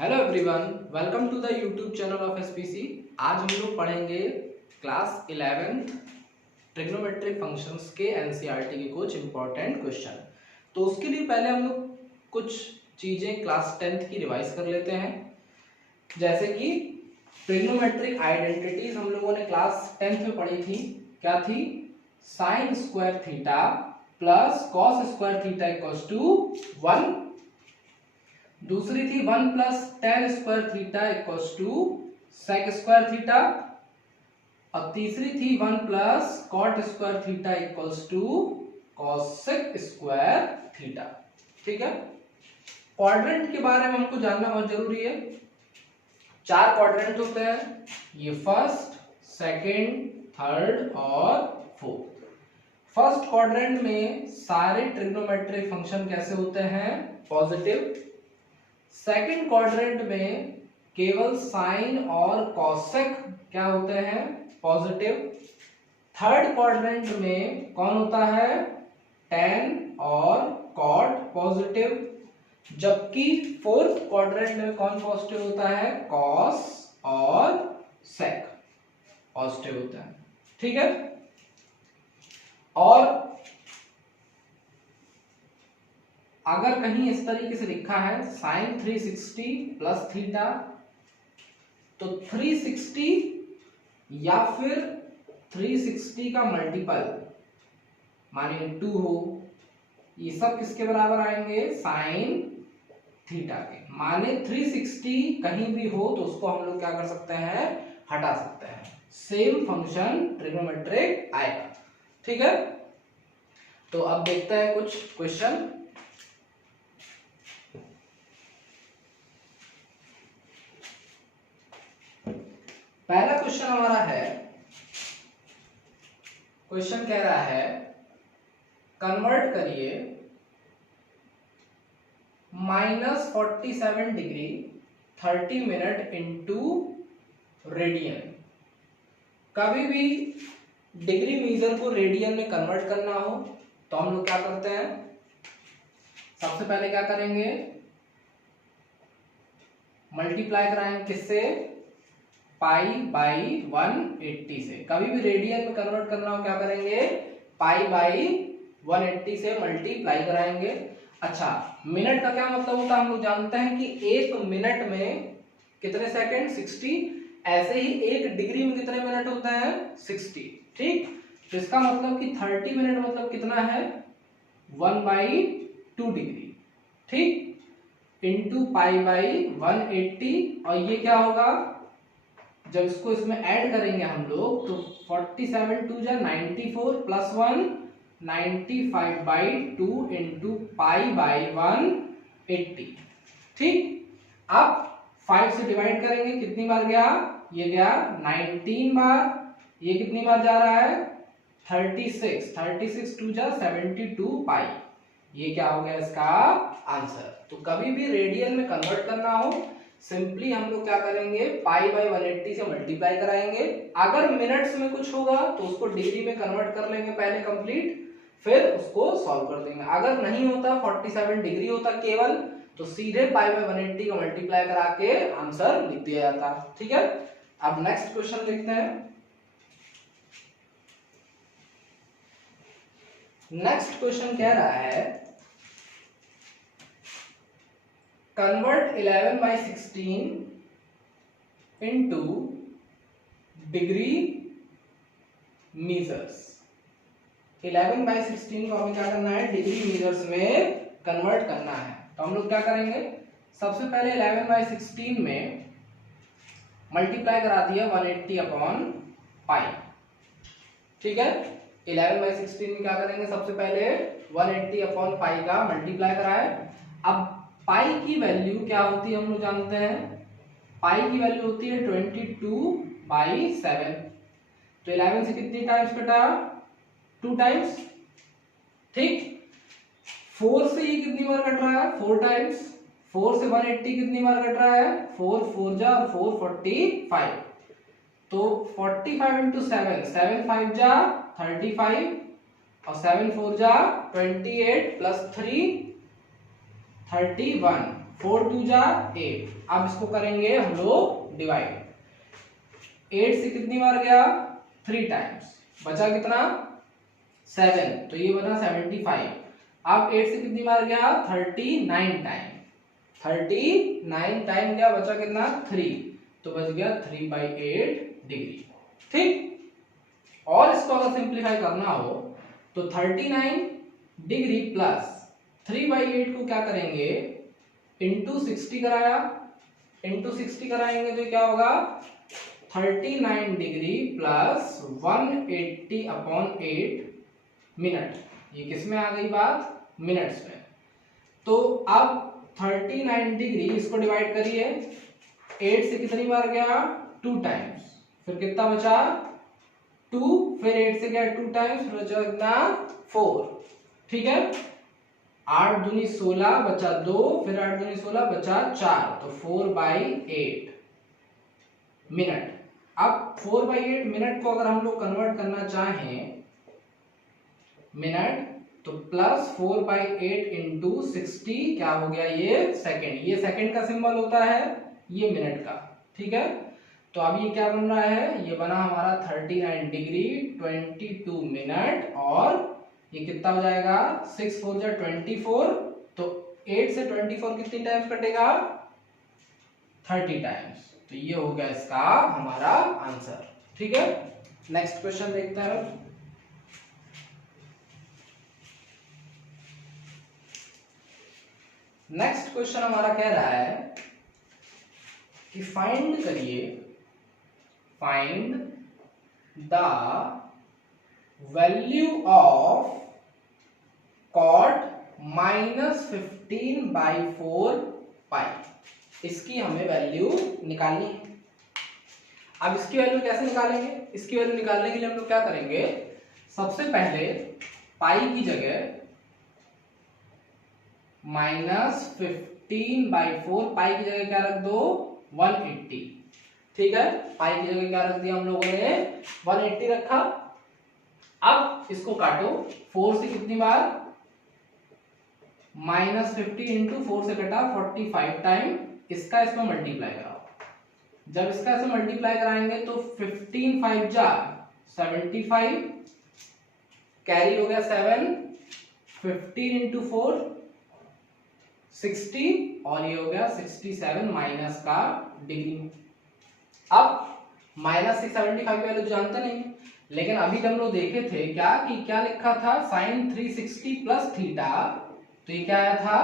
Hello everyone, welcome to the YouTube channel of SPC. आज हम लोग पढ़ेंगे क्लास 11th ट्रिग्नोमेट्रिक फंक्शंस के एनसीईआरटी के कुछ इंपॉर्टेंट क्वेश्चन। तो उसके लिए पहले हम लोग कुछ चीज़ें क्लास 10th की रिवाइज कर लेते हैं। जैसे कि ट्रिग्नोमेट्रिक आइडेंटिटीज हम लोगों ने क्लास 10th में पढ़ी थी। क्या थी? Sine square theta plus cos square theta equals to 1। दूसरी थी 1 plus tan square theta equals to sec square theta. और तीसरी थी 1 plus cot square theta equals to cosec square theta. ठीक है। क्वाड्रेंट के बारे में हमको जानना बहुत जरूरी है। 4 क्वाड्रेंट होते हैं, ये फर्स्ट, सेकंड, थर्ड और फोर्थ। फर्स्ट क्वाड्रेंट में सारे ट्रिग्नोमेट्रिक फंक्शन कैसे होते हैं? पॉजिटिव। सेकंड क्वाड्रेंट में केवल साइन और कॉसेक क्या होते हैं? पॉजिटिव। थर्ड क्वाड्रेंट में कौन होता है? टेन और कॉट पॉजिटिव। जबकि फोर्थ क्वाड्रेंट में कौन पॉजिटिव होता है? कॉस और सेक पॉजिटिव होता है। ठीक है। और अगर कहीं इस तरीके से लिखा है साइन 360 प्लस थीटा, तो 360 या फिर 360 का मल्टीपल मानिए 2 हो, ये सब किसके बराबर आएंगे? साइन थीटा के। माने 360 कहीं भी हो तो उसको हम लोग क्या कर सकते हैं? हटा सकते हैं। सेम फंक्शन ट्रिग्नोमेट्रिक आएगा। ठीक है। तो अब देखते हैं कुछ क्वेश्चन। पहला क्वेश्चन हमारा है, क्वेश्चन कह रहा है कन्वर्ट करिए -47 डिग्री 30 मिनट इंटू रेडियन। कभी भी डिग्री मीजर को रेडियन में कन्वर्ट करना हो तो हम लोग क्या करते हैं? सबसे पहले क्या करेंगे? मल्टीप्लाई कराएंगे किससे? पाई बाई 180 से। कभी भी रेडियन में कन्वर्ट करना हो क्या करेंगे? पाई बाई 180 से मल्टीप्लाई कराएंगे। अच्छा, मिनट का क्या मतलब होता है? हम लोग जानते हैं कि एक मिनट में कितने सेकंड? 60। ऐसे ही एक डिग्री में कितने मिनट होते हैं? 60। ठीक। तो इसका मतलब कि 30 मिनट मतलब कितना है? 1/2 डिग्री। ठीक। Into pi by 180। और ये क्या होगा? जब इसको इसमें ऐड करेंगे हम लोग तो 47 2 जा 94 प्लस 1 95/2 इंटू पाई बाई 180। ठीक। अब 5 से डिवाइड करेंगे, कितनी बार गया? ये गया 19 बार। ये कितनी बार जा रहा है? 36 2 जा 72 पाई। ये क्या हो गया इसका आंसर। तो कभी भी रेडियन में कन्वर्ट करना हो सिंपली हम लोग क्या करेंगे? पाई बाई 180 से मल्टीप्लाई कराएंगे। अगर मिनट्स में कुछ होगा तो उसको डिग्री में कन्वर्ट कर लेंगे पहले कंप्लीट, फिर उसको सॉल्व कर देंगे। अगर नहीं होता, 47 डिग्री होता केवल, तो सीधे पाई बाई 180 का मल्टीप्लाई करा के आंसर लिख दिया जाता। ठीक है। अब नेक्स्ट क्वेश्चन देखते हैं। नेक्स्ट क्वेश्चन कह रहा है कन्वर्ट 11/16 इंटू डिग्री मीजर्स। 11/16 को हमें क्या करना है? डिग्री मीजर्स में कन्वर्ट करना है। तो हम लोग क्या करेंगे? सबसे पहले 11/16 में मल्टीप्लाई करा दिया 180 अपॉन पाई। ठीक है। 11/16 में क्या करेंगे? सबसे पहले 180 अपॉन पाई का मल्टीप्लाई कराए। अब पाई की वैल्यू क्या होती है हम लोग जानते हैं? पाई की वैल्यू होती है 22/7। तो 11 से कितनी टाइम्स कटा? 2 टाइम्स। ठीक। 4 से ये कितनी बार कट रहा है? 4 टाइम्स। 4 से 180 कितनी बार कट रहा है? 4 4 जा और 4 45। तो 45 इंटू 7, 7 5 जा 35 और 7 4 जा 28 प्लस 3 31, 4 2 जा 8। अब इसको करेंगे हम लोग डिवाइड। 8 से कितनी बार गया 3 टाइम्स, बचा कितना 7, तो ये बना 75। अब 8 से कितनी बार गया 39 टाइम, 39 टाइम गया, बचा कितना 3, तो बच गया 3/8 डिग्री। ठीक, और इसको अगर सिंप्लीफाई करना हो तो 39 डिग्री प्लस 3/8 को क्या करेंगे इंटू 60 कराया, इंटू 60 कराएंगे तो क्या होगा 39 डिग्री प्लस 180/8 मिनट। ये किस में आ गई बात, मिनट्स में। तो अब 39 डिग्री इसको डिवाइड करिए, 8 से कितनी बार गया 2 टाइम्स, फिर कितना बचा 2, फिर 8 से गया 2 टाइम्स, फिर बचा कितना 4। ठीक है, 8 दूनी 16 बचा 2, फिर 8 दूनी 16 बचा 4, तो 4/8 मिनट। अब 4/8 मिनट को अगर हम लोग कन्वर्ट करना चाहें मिनट, तो प्लस 4/8 इंटू 60 क्या हो गया ये सेकंड, ये सेकंड का सिंबल होता है, ये मिनट का। ठीक है, तो अब ये क्या बन रहा है, ये बना हमारा 39 डिग्री 22 मिनट, और ये कितना हो जाएगा 6 4 जा 24, तो 8 से 24 कितनी टाइम्स कटेगा 30 टाइम्स, तो ये हो गया इसका हमारा आंसर। ठीक है, नेक्स्ट क्वेश्चन देखते हैं। नेक्स्ट क्वेश्चन हमारा कह रहा है कि फाइंड करिए, find the value of cot -15/4 पाई। इसकी हमें वैल्यू निकालनी है। अब इसकी वैल्यू कैसे निकालेंगे, इसकी वैल्यू निकालने के लिए हम लोग क्या करेंगे, सबसे पहले पाई की जगह -15/4, पाई की जगह क्या रख दो 180। ठीक है, पाई की जगह क्या रख दिया हम लोगों ने 180 रखा। अब इसको काटो, 4 से कितनी बार -50 इंटू 4 से कटा 45 टाइम, इसका इसमें मल्टीप्लाई कराओ। जब इसका इसमें मल्टीप्लाई कराएंगे तो 15 5 जा 75, कैरी हो गया 7, 15 इंटू 4 60, और ये हो गया 67 माइनस का डिग्री में। अब -675 की वैल्यू जानते नहीं, लेकिन अभी हम लोग देखे थे क्या कि क्या लिखा था sin 360 प्लस थीटा, तो ये क्या आया था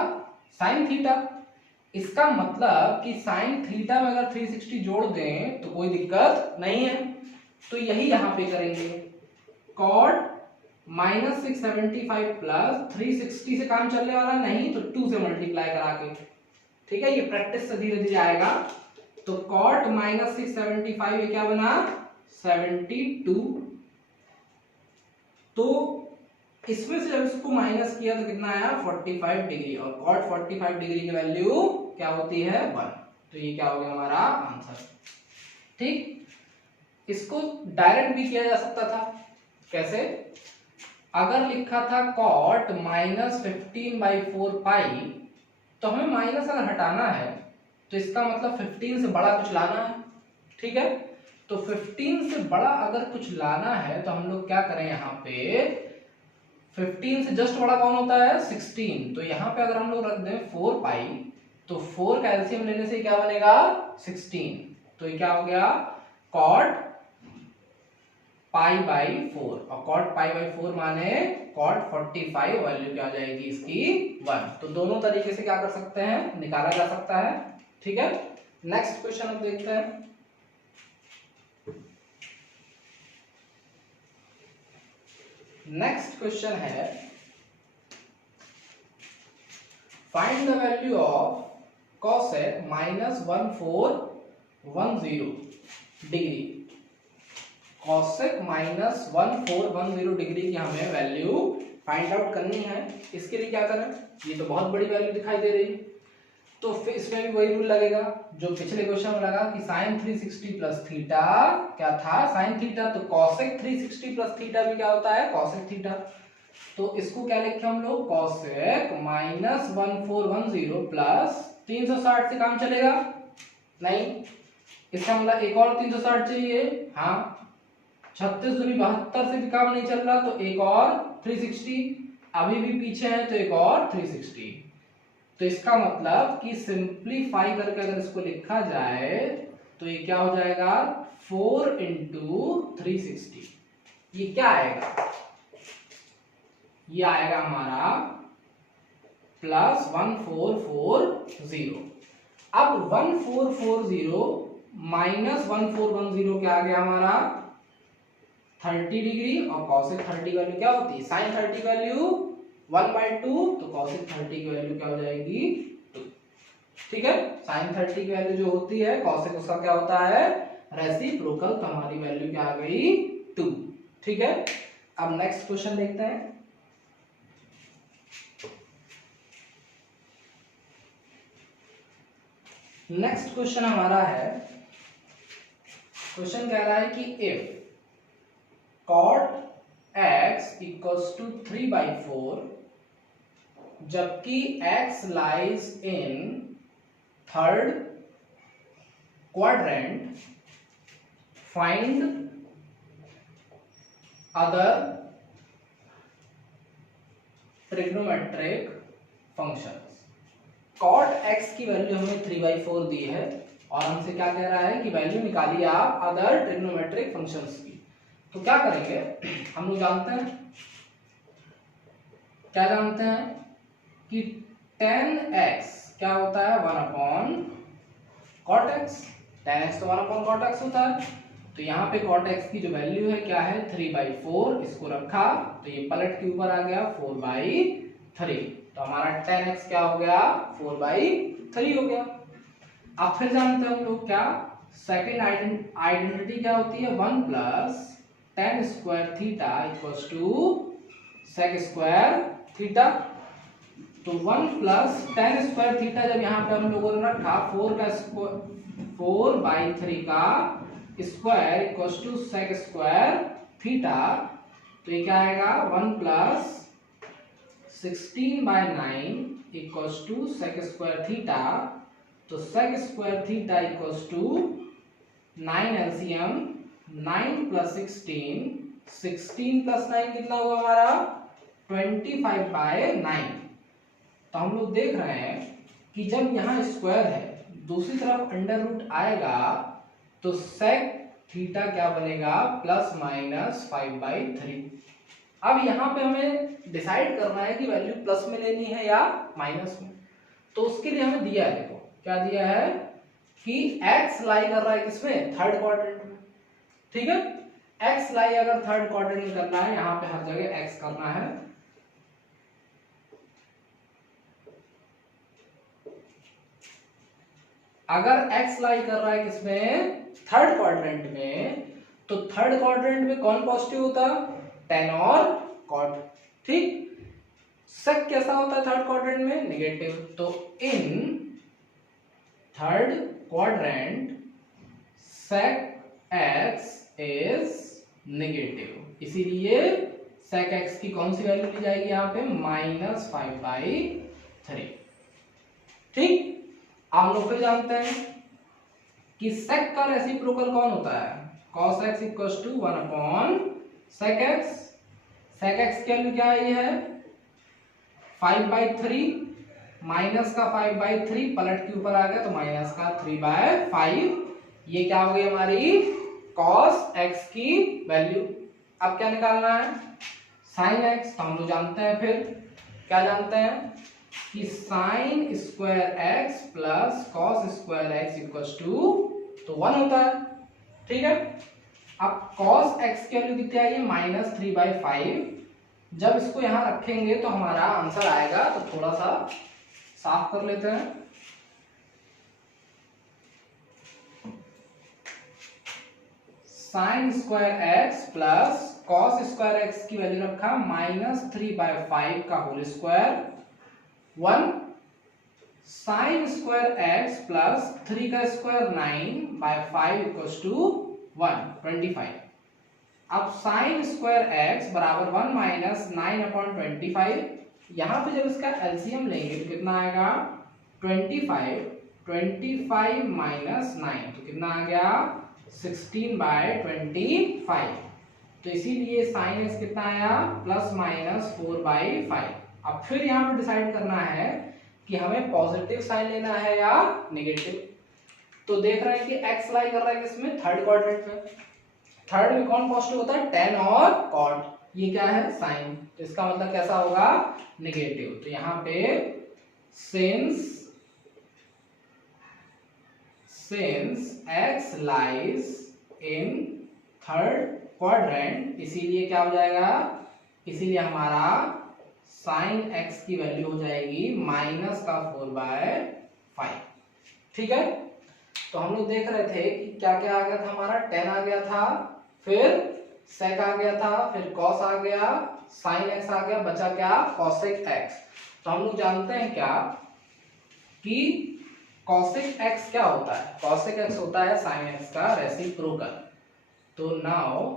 sin थीटा। इसका मतलब कि sin थीटा में अगर 360 जोड़ दें तो कोई दिक्कत नहीं है, तो यही यहां पे करेंगे, cot -675 प्लस 360 से काम चलने वाला नहीं, तो 2 से मल्टीप्लाई करा के। ठीक है, ये प्रैक्टिस से धीरे धीरे आएगा। तो cot -675 ये क्या बना 72, तो इसमें से जब इसको माइनस किया तो कितना आया 45 डिग्री, और cot 45 डिग्री की वैल्यू क्या होती है 1, तो ये क्या हो गया हमारा आंसर। ठीक, इसको डायरेक्ट भी किया जा सकता था, कैसे, अगर लिखा था cot -15/4 पाई, तो हमें माइनस अगर हटाना है तो इसका मतलब 15 से बड़ा कुछ लाना है। ठीक है, तो 15 से बड़ा अगर कुछ लाना है तो हम लोग क्या करें, यहाँ पे 15 से जस्ट बड़ा कौन होता है 16, तो यहाँ पे अगर हम लोग रख दें 4 पाई, तो 4 का एलसीएम लेने से क्या बनेगा 16, तो ये क्या हो गया cot π/4, और cot π/4 माने cot 45, वैल्यू क्या हो जाएगी इसकी 1। तो दोनों तरीके से क्या कर सकते हैं, निकाला जा सकता है। ठीक है, नेक्स्ट क्वेश्चन हम देखते हैं। नेक्स्ट क्वेश्चन है find the value of cosec -1410 degree. cosec -1410 degree की हमें वैल्यू फाइंड आउट करनी है। इसके लिए क्या करें, ये तो बहुत बड़ी वैल्यू दिखाई दे रही है, तो फिर इसमें भी वही रूल लगेगा जो पिछले क्वेश्चन में लगा कि sin 360 प्लस थीटा क्या था sin थीटा, तो cosec 360 प्लस थीटा भी क्या होता है cosec थीटा। तो इसको क्या लिखे हम लोग, कॉसेक -1410 प्लस 360 से काम चलेगा नहीं, इसका मतलब एक और 360 चाहिए। हाँ, 36 दूनी 72 से भी काम नहीं चल रहा, तो एक और 360, अभी भी पीछे है तो एक और 360। तो इसका मतलब कि सिंप्लीफाई करके अगर इसको लिखा जाए तो ये क्या हो जाएगा, 4 × 360। ये क्या आएगा, ये आएगा हमारा +1440। अब 1440 -1410 क्या आ गया हमारा, 30 डिग्री, और कॉसेक 30 की वैल्यू क्या होती है, साइन 30 की वैल्यू 1/2, तो कॉसेक 30 की वैल्यू क्या हो जाएगी, 2। ठीक है, साइन 30 की वैल्यू जो होती है कॉसेक उसका क्या होता है, रेसिप्रोकल, तो हमारी वैल्यू क्या आ गई, 2। ठीक है, अब नेक्स्ट क्वेश्चन देखते हैं। नेक्स्ट क्वेश्चन हमारा है, क्वेश्चन कह रहा है कि इफ cot x = 3/4 जबकि x lies in third quadrant, find other trigonometric functions। cot x की वैल्यू हमें 3/4 दी है और हमसे क्या कह रहा है कि वैल्यू निकालिए आप अदर ट्रिग्नोमेट्रिक फंक्शंस की। तो क्या करेंगे, हम लोग जानते हैं, क्या जानते हैं कि tan x क्या होता है, 1/cot x। tan x तो 1/cot x होता है, तो यहाँ पे cot x की जो वैल्यू है क्या है, 3/4, इसको रखा तो ये पलट के ऊपर आ गया 4/3, तो हमारा tan x क्या हो गया, 4/3 हो गया। अब फिर जानते हैं हम लोग क्या, सेकेंड आइडेंटिटी क्या होती है, 1 + tan square theta = sec square theta. तो 1 + tan स्क्वायर थीटा जब यहाँ पे हम लोगों ने रखा 4/3 का स्क्वायर = sec स्क्वायर थीटा, तो ये क्या आएगा, 1 + 16/9 = sec स्क्वायर थीटा। तो sec स्क्वायर थीटा = 9 LCM, 9 + 16, 16 + 9 कितना होगा हमारा, 25/9। तो हम लोग देख रहे हैं कि जब यहाँ स्क्वायर है दूसरी तरफ अंडर रूट आएगा तो sec थीटा क्या बनेगा, ±5/3। अब यहाँ पे हमें डिसाइड करना है कि वैल्यू प्लस में लेनी है या माइनस में, तो उसके लिए हमें दिया है, देखो क्या दिया है कि x लाई कर रहा है किसमें, थर्ड क्वाड्रेंट में। ठीक है, x लाई अगर थर्ड क्वाड्रेंट में करना है, यहाँ पे हर जगह x करना है। अगर x लाई कर रहा है किसमें, थर्ड क्वाड्रेंट में, तो थर्ड क्वाड्रेंट में कौन पॉजिटिव होता, tan और cot। ठीक, sec कैसा होता है थर्ड क्वाड्रेंट में, नेगेटिव। तो in third quadrant sec x is negative, इसीलिए sec x की कौन सी वैल्यू ली जाएगी यहाँ पे, -5/3। ठीक, आप लोग फिर जानते हैं कि sec का रेसिप्रोकल कौन होता है, cos x = 1/sec x। sec x की वैल्यू क्या आई है, 5/3, माइनस का 5/3 पलट के ऊपर आ गया तो माइनस का 3/5। ये क्या हो गई हमारी cos x की वैल्यू। अब क्या निकालना है, sin x। तो हम लोग जानते हैं, फिर क्या जानते हैं कि sin square x + cos square x = तो 1 होता है। ठीक है, अब cos x की वैल्यू कितनी आई है, -3/5। जब इसको यहां रखेंगे तो हमारा आंसर आएगा, तो थोड़ा सा साफ कर लेते हैं। sin square x + cos square x की वैल्यू रखा -3/5 का whole square 1, sin square x + 3 का स्क्वायर 9/5 = 1, 25। अब साइन स्क्वायर एक्स बराबर 1 माइनस 9/25, यहाँ पे जब इसका एलसीएम लेंगे तो कितना आएगा 25 माइनस 9 तो कितना आ गया 16/25। तो इसीलिए साइन एक्स कितना आया प्लस माइनस 4/5। अब फिर यहाँ पे डिसाइड करना है कि हमें पॉजिटिव साइन लेना है या नेगेटिव। तो देख रहे हैं कि एक्स लाई कर रहा है किसमें, थर्ड क्वाड्रेंट में। थर्ड में कौन पॉजिटिव होता है, टेन और कॉट, ये क्या है साइन, तो इसका मतलब कैसा होगा नेगेटिव। तो यहाँ पे since x lies in third quadrant, इसीलिए क्या हो जाएगा, इसीलिए हमारा साइन x की वैल्यू हो जाएगी माइनस का 4/5। ठीक है, तो हम लोग देख रहे थे कि क्या क्या आ गया था, हमारा टेन आ गया था, फिर सेक आ गया था, फिर कॉस आ गया, साइन एक्स आ गया, बचा क्या कॉसेक एक्स। तो हम लोग जानते हैं क्या कि कॉसेक एक्स क्या होता है, कॉसेक एक्स होता है साइन एक्स का रेसिप्रोकल। तो now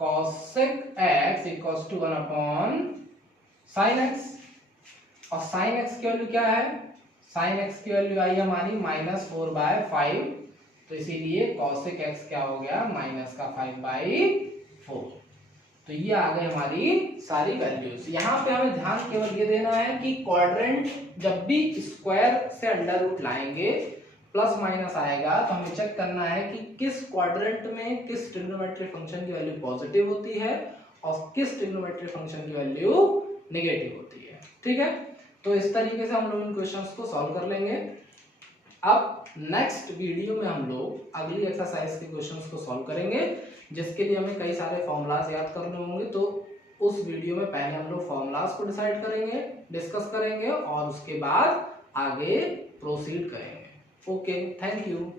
cosec x equals to 1 upon sine x, और साइन एक्स की वैल्यू क्या है, साइन एक्स की वैल्यू आई हमारी माइनस 4/5, तो इसीलिए कॉसेक एक्स क्या हो गया माइनस का 5/4। तो ये आ गई हमारी सारी वैल्यूज। यहाँ पे हमें ध्यान केवल ये देना है कि क्वाड्रेंट जब भी स्क्वायर से अंडर रूट लाएंगे प्लस माइनस आएगा, तो हमें चेक करना है कि किस क्वाड्रेंट में किस ट्रिग्नोमेट्रिक फंक्शन की वैल्यू पॉजिटिव होती है और किस ट्रिग्नोमेट्रिक फंक्शन की वैल्यू नेगेटिव होती है। ठीक है, तो इस तरीके से हम लोग इन क्वेश्चंस को सॉल्व कर लेंगे। अब नेक्स्ट वीडियो में हम लोग अगली एक्सरसाइज के क्वेश्चंस को सॉल्व करेंगे, जिसके लिए हमें कई सारे फॉर्मूलाज याद करने होंगे। तो उस वीडियो में पहले हम लोग फॉर्मूलाज को डिसाइड करेंगे, डिस्कस करेंगे और उसके बाद आगे प्रोसीड करेंगे। Okay, thank you.